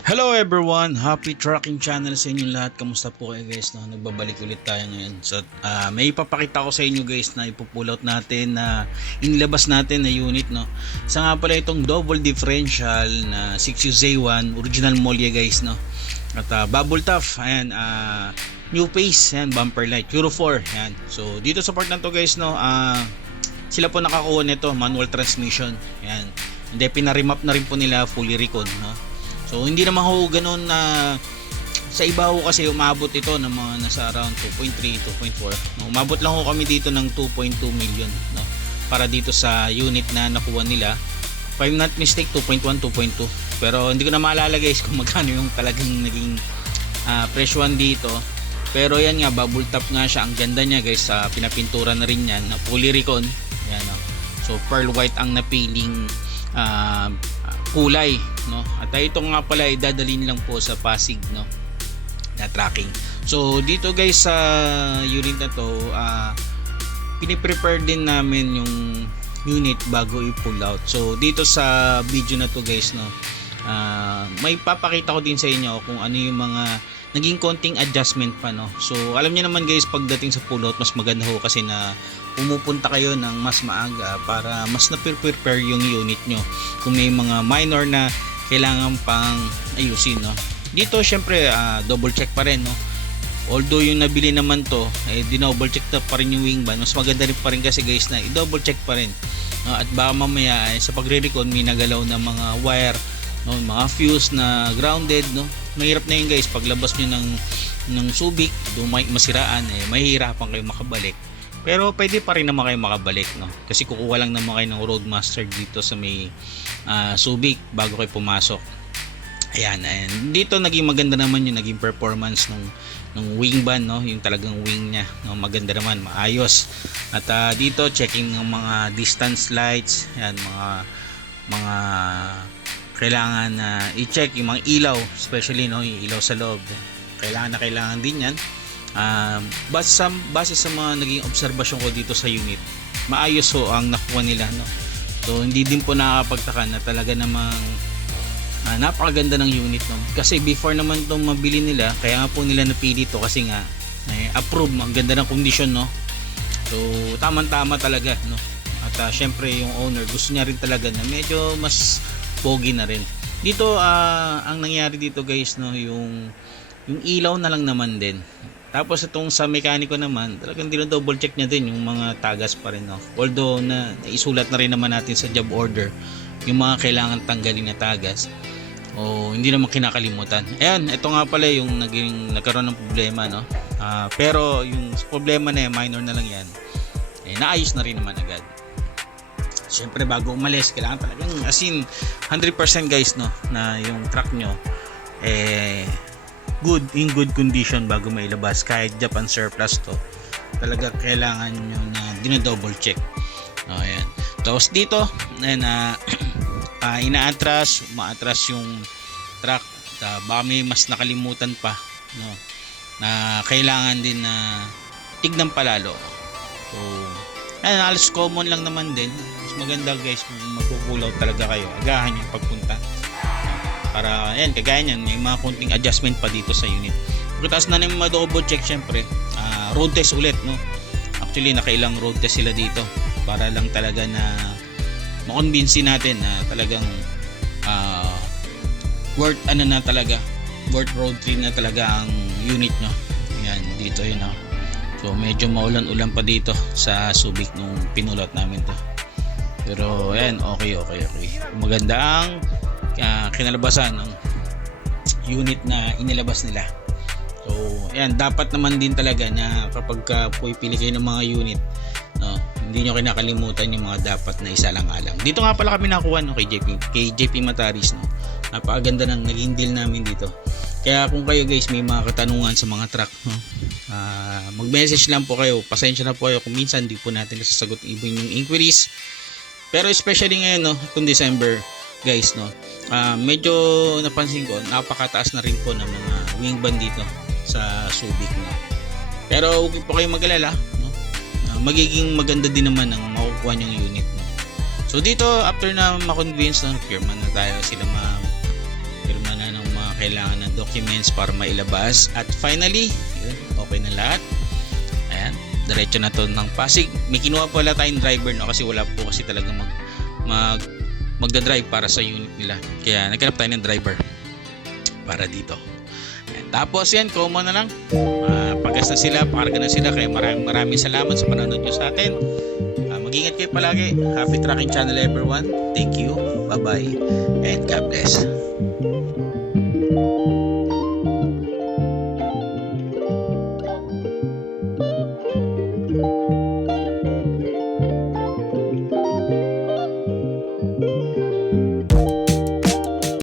Hello everyone! Happy trucking channel sa inyong lahat. Kamusta po kayo guys? No? Nagbabalik ulit tayo ngayon. So, may ipapakita ko sa inyo guys na ipupull out natin na inilabas natin na unit. No? Isa nga pala itong double differential na 6UZ1 original Molya guys. No? At bubble top. Ayan, new face. Ayan, bumper light. Euro 4. Ayan. So dito sa part na to guys. No? Sila po nakakuha nito. Manual transmission. Ayan. Hindi, pinarimap na rin po nila fully recon. No? So hindi naman ho ganoon na sa iba ho kasi umabot ito ng mga nasa around 2.3, 2.4. No, umabot lang ho kami dito ng 2.2 million, no. Para dito sa unit na nakuha nila. If I'm not mistake 2.1, 2.2. Pero hindi ko na maalala guys kung magkano yung talagang naging presyoan dito. Pero yan nga, bubble top nga siya. Ang ganda niya guys, pinapintura na rin yan, fully recon. Yan, no. So pearl white ang napiling kulay, no. At ito nga pala ay dadalhin lang po sa Pasig, no, na tracking. So dito guys sa unit na to, piniprepare din namin yung unit bago i-pull out. So dito sa video na to guys, no, may papakita ko din sa inyo kung ano yung mga naging konting adjustment pa, no. So alam niyo naman guys, pagdating sa pull out mas maganda ho kasi na pumupunta kayo ng mas maaga para mas na-prepare yung unit nyo kung may mga minor na kailangan pang ayusin, no. Dito syempre double check pa rin, no. Although yung nabili naman to dinouble check pa rin yung wing band, mas maganda rin pa rin kasi guys na i-double check pa rin, no? At baka mamaya sa pagre-recon may nagalaw na mga wire, no, mga fuse na grounded, no. Mahirap na yun guys paglabas nyo ng Subic, masiraan, mahihirapan kayo makabalik. Pero pwede pa rin naman kayo makabalik, no, kasi kukuha lang naman kayo ng Roadmaster dito sa may Subic bago kayo pumasok. Ayan, and dito naging maganda naman yung naging performance ng wing band, no, yung talagang wing nya, no, maganda naman, maayos. At dito checking ng mga distance lights, ayan, mga kailangan na i-check yung mga ilaw, especially, no, yung ilaw sa loob. Kailangan din yan. Base sa mga naging obserbasyon ko dito sa unit, maayos ho ang nakuha nila, no. So hindi din po nakakapagtaka na talaga namang napakaganda ng unit, no. Kasi before naman itong mabili nila, kaya nga po nila napili ito kasi nga approve, ang ganda ng condition, no. So tamang-tama talaga, no. At syempre yung owner gusto niya rin talaga na medyo mas pogi na rin. Dito ang nangyari dito guys, no, yung ilaw na lang naman din. Tapos itong sa mekaniko naman, talagang double check niya din yung mga tagas pa rin, no. Although na isulat na rin naman natin sa job order yung mga kailangan tanggalin na tagas. O hindi naman kinakalimutan. Ayan, ito nga pala yung nagkaroon ng problema, no. Pero yung problema na yan, minor na lang yan. Naayos na rin naman agad. Siyempre bago umalis, kailangan talagang as in 100% guys, no, na yung truck nyo in good condition bago mailabas. Kahit Japan surplus to, talaga kailangan nyo na dinodouble check. Ayan. Tapos dito umaatras yung truck. Baka may mas nakalimutan pa, no, na kailangan din na tignan palalo. So ayan, halos common lang naman din. Mas maganda guys kung magkukullaw talaga kayo, agahan yung pagpunta. Para ayan, kagaya nyan, may mga konting adjustment pa dito sa unit. Pagkatapos na naman double check, syempre road test ulit, no. Actually nakailang road test sila dito para lang talaga na makonvince natin na talagang worth road trip na talaga ang unit nyo. Ayan, dito yun, no. So medyo maulan-ulan pa dito sa Subic nung pinulot namin to. Pero ayan, okay. Maganda ang kinalabasan ng unit na inilabas nila. So ayan, dapat naman din talaga na kapag pipili kayo ng mga unit, no, hindi nyo kinakalimutan yung mga dapat na isa lang alam. Dito nga pala kami nakuha, no, kay JP Mataris, no. Napakaganda ng naging deal namin dito. Kaya kung kayo guys may mga katanungan sa mga truck, no, mag-message lang po kayo. Pasensya na po kayo kung minsan di po natin nasasagot even yung inquiries. Pero especially ngayon, no, kung December guys, no, medyo napansin ko napakataas na rin po ng mga wing band dito sa Subic, no. Pero huwag po kayong mag-alala, no, magiging maganda din naman ang makukuha nyong unit, no. So dito after na ma-convince, no, firma na tayo sila, firma na ng mga kailangan ng documents para mailabas. At finally, yun, okay na lahat. Ayan, diretso na to ng Pasig. May kinuha pala tayong driver, no, kasi wala po kasi talaga magdadrive para sa unit nila. Kaya naghanap tayo ng driver para dito. Ayan, tapos yan, common na lang. Pagas na sila, pakarga na sila. Kaya maraming salamat sa panonood nyo sa atin. Mag-ingat kayo palagi. Happy Trucking Channel everyone. Thank you. Bye-bye. And God bless.